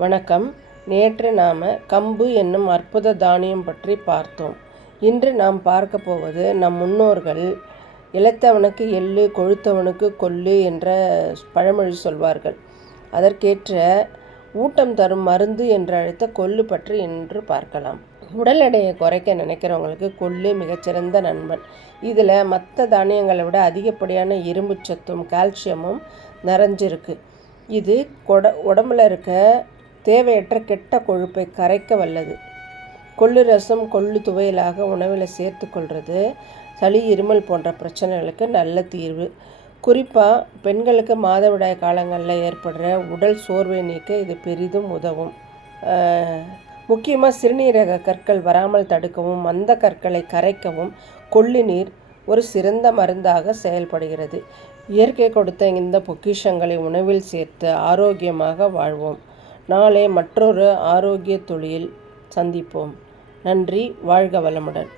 வணக்கம். நேற்று நாம் கம்பு என்னும் அற்புத தானியம் பற்றி பார்த்தோம். இன்று நாம் பார்க்க போவது நம் முன்னோர்கள் இளைத்தவனுக்கு எள்ளு கொழுத்தவனுக்கு கொள்ளு என்ற பழமொழி சொல்வார்கள். அதற்கேற்ற ஊட்டம் தரும் மருந்து என்று அழைத்த கொள்ளு பற்றி இன்று பார்க்கலாம். உடல் எடையை குறைக்க நினைக்கிறவங்களுக்கு கொள்ளு மிகச்சிறந்த நண்பன். இதில் மற்ற தானியங்களை விட அதிகப்படியான இரும்பு சத்தும் கால்சியமும் நிறைஞ்சிருக்கு. இது உடம்புல இருக்க தேவையற்ற கெட்ட கொழுப்பை கரைக்க வல்லது. கொள்ளு ரசம் கொள்ளு துவையலாக உணவில் சேர்த்து கொள்வது சளி இருமல் போன்ற பிரச்சனைகளுக்கு நல்ல தீர்வு. குறிப்பாக பெண்களுக்கு மாதவிடாய் காலங்களில் ஏற்படுற உடல் சோர்வை நீக்க இது பெரிதும் உதவும். முக்கியமாக சிறுநீரக கற்கள் வராமல் தடுக்கவும் மந்த கற்களை கரைக்கவும் கொள்ளு நீர் ஒரு சிறந்த மருந்தாக செயல்படுகிறது. இயற்கை கொடுத்த இந்த பொக்கிஷங்களை உணவில் சேர்த்து ஆரோக்கியமாக வாழ்வோம். நாளை மற்றொரு ஆரோக்கிய துளியில் சந்திப்போம். நன்றி. வாழ்க வளமுடன்.